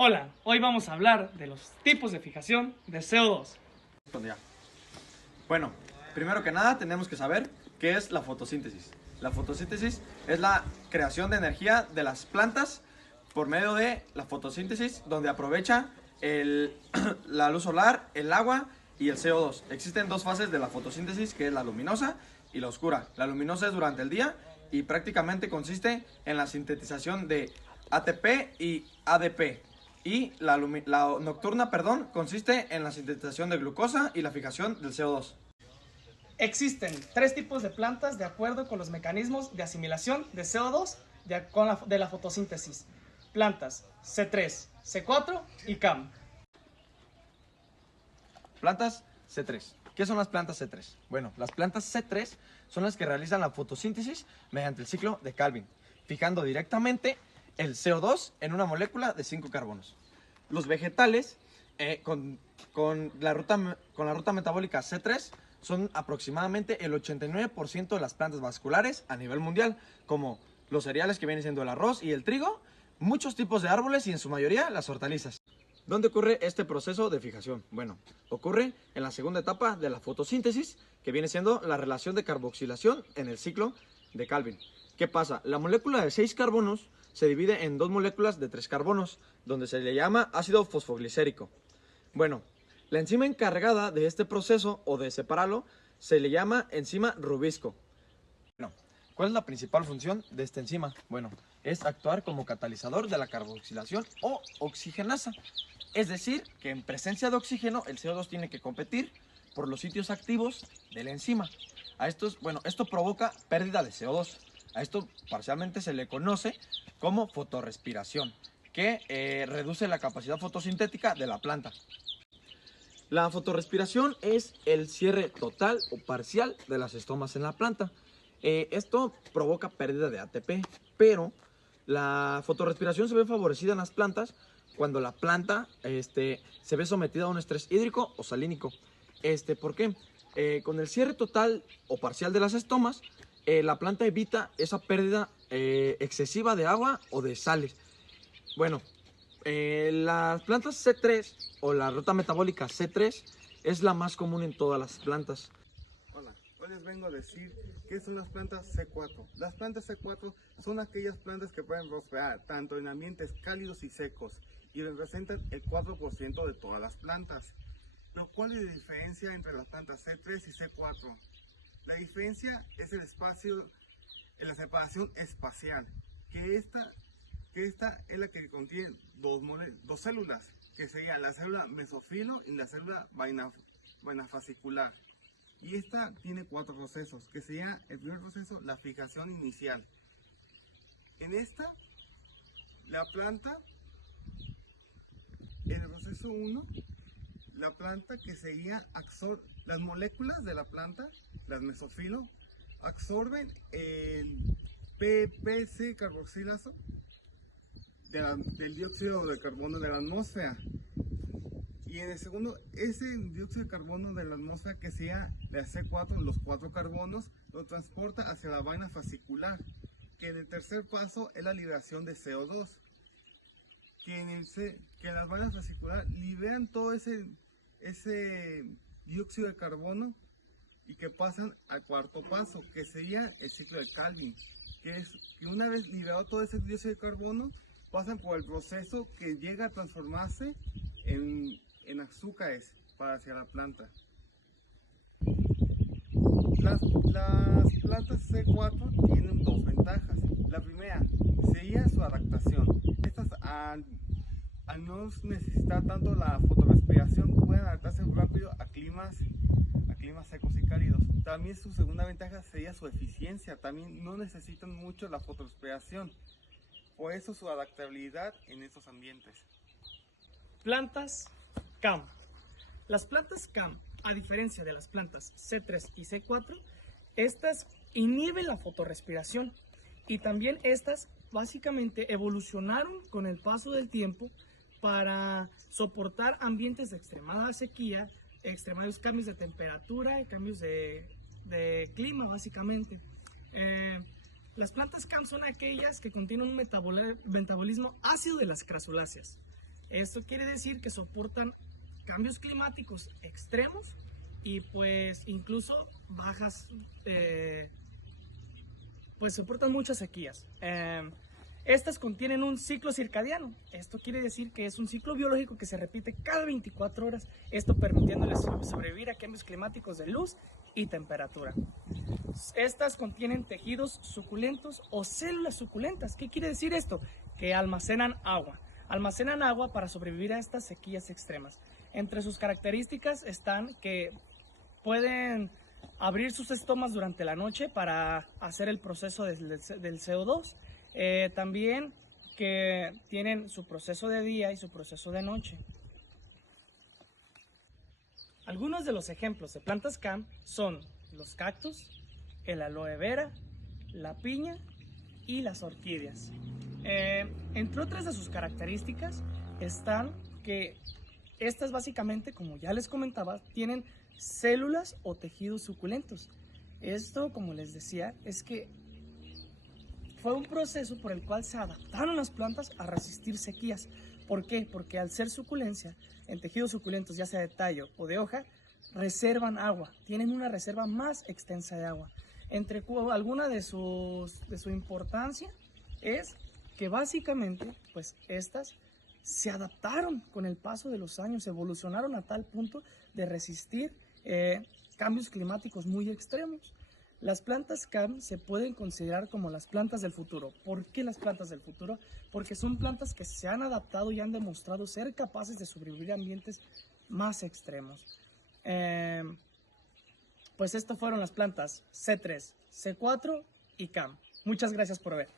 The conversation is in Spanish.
Hola, hoy vamos a hablar de los tipos de fijación de CO2. Bueno, primero que nada tenemos que saber qué es la fotosíntesis. La fotosíntesis es la creación de energía de las plantas por medio de la fotosíntesis, donde aprovecha la luz solar, el agua y el CO2. Existen dos fases de la fotosíntesis, que es la luminosa y la oscura. La luminosa es durante el día y prácticamente consiste en la sintetización de ATP y ADP. Y la nocturna, consiste en la sintetización de glucosa y la fijación del CO2. Existen tres tipos de plantas de acuerdo con los mecanismos de asimilación de CO2 de la fotosíntesis. Plantas C3, C4 y CAM. Plantas C3. ¿Qué son las plantas C3? Bueno, las plantas C3 son las que realizan la fotosíntesis mediante el ciclo de Calvin, fijando directamente el CO2 en una molécula de 5 carbonos. Los vegetales con la ruta metabólica C3 son aproximadamente el 89% de las plantas vasculares a nivel mundial, como los cereales que vienen siendo el arroz y el trigo, muchos tipos de árboles y en su mayoría las hortalizas. ¿Dónde ocurre este proceso de fijación? Bueno, ocurre en la segunda etapa de la fotosíntesis, que viene siendo la relación de carboxilación en el ciclo de Calvin. ¿Qué pasa? La molécula de 6 carbonos se divide en dos moléculas de 3 carbonos, donde se le llama ácido fosfoglicérico. Bueno, la enzima encargada de este proceso o de separarlo se le llama enzima Rubisco. Bueno, ¿cuál es la principal función de esta enzima? Bueno, es actuar como catalizador de la carboxilación o oxigenasa. Es decir, que en presencia de oxígeno el CO2 tiene que competir por los sitios activos de la enzima. Esto provoca pérdida de CO2. A esto parcialmente se le conoce como fotorrespiración, que reduce la capacidad fotosintética de la planta. La fotorrespiración es el cierre total o parcial de las estomas en la planta. Esto provoca pérdida de ATP, pero la fotorrespiración se ve favorecida en las plantas cuando la planta se ve sometida a un estrés hídrico o salínico. ¿Por qué? Con el cierre total o parcial de las estomas, la planta evita esa pérdida excesiva de agua o de sales. Bueno, las plantas C3 o la ruta metabólica C3 es la más común en todas las plantas. Hola, hoy les vengo a decir qué son las plantas C4. Las plantas C4 son aquellas plantas que pueden prosperar tanto en ambientes cálidos y secos y representan el 4% de todas las plantas. Pero ¿cuál es la diferencia entre las plantas C3 y C4? La diferencia es el espacio, en la separación espacial, que esta es la que contiene dos células, que serían la célula mesófilo y la célula vainafascicular. Y esta tiene 4 procesos, que sería el primer proceso, la fijación inicial. En esta, la planta, en el proceso 1, la planta que sería las moléculas de la planta, las mesófilo, absorben el PPC carboxilazo del dióxido de carbono de la atmósfera. Y en el segundo, ese dióxido de carbono de la atmósfera, que sea la C4, los 4 carbonos, lo transporta hacia la vaina fascicular, que en el tercer paso es la liberación de CO2, que en las vainas fasciculares liberan todo ese dióxido de carbono y que pasan al cuarto paso, que sería el ciclo de Calvin, que una vez liberado todo ese dióxido de carbono, pasan por el proceso que llega a transformarse en azúcares para hacia la planta. Las plantas C4 tienen dos ventajas. La primera sería su adaptación. Estas al no necesitar tanto la fotorrespiración pueden adaptarse rápido a climas secos y cálidos. También su segunda ventaja sería su eficiencia. También no necesitan mucho la fotorrespiración. Por eso su adaptabilidad en estos ambientes. Plantas CAM. Las plantas CAM, a diferencia de las plantas C3 y C4, estas inhiben la fotorrespiración y también estas básicamente evolucionaron con el paso del tiempo para soportar ambientes de extremada sequía, extremados cambios de temperatura y cambios de clima básicamente. Las plantas CAM son aquellas que contienen un metabolismo ácido de las crasuláceas. Esto quiere decir que soportan cambios climáticos extremos y pues incluso bajas, pues soportan muchas sequías. Estas contienen un ciclo circadiano. Esto quiere decir que es un ciclo biológico que se repite cada 24 horas, esto permitiéndoles sobrevivir a cambios climáticos de luz y temperatura. Estas contienen tejidos suculentos o células suculentas. ¿Qué quiere decir esto? Que almacenan agua. Almacenan agua para sobrevivir a estas sequías extremas. Entre sus características están que pueden abrir sus estomas durante la noche para hacer el proceso del CO2. También que tienen su proceso de día y su proceso de noche. Algunos de los ejemplos de plantas CAM son los cactus, el aloe vera, la piña y las orquídeas. Entre otras de sus características están que estas básicamente, como ya les comentaba, tienen células o tejidos suculentos. Esto, como les decía, es que fue un proceso por el cual se adaptaron las plantas a resistir sequías. ¿Por qué? Porque al ser suculencia, en tejidos suculentos, ya sea de tallo o de hoja, reservan agua, tienen una reserva más extensa de agua. Entre alguna de su importancia es que básicamente, pues estas se adaptaron con el paso de los años, evolucionaron a tal punto de resistir cambios climáticos muy extremos. Las plantas CAM se pueden considerar como las plantas del futuro. ¿Por qué las plantas del futuro? Porque son plantas que se han adaptado y han demostrado ser capaces de sobrevivir a ambientes más extremos. Pues estas fueron las plantas C3, C4 y CAM. Muchas gracias por ver.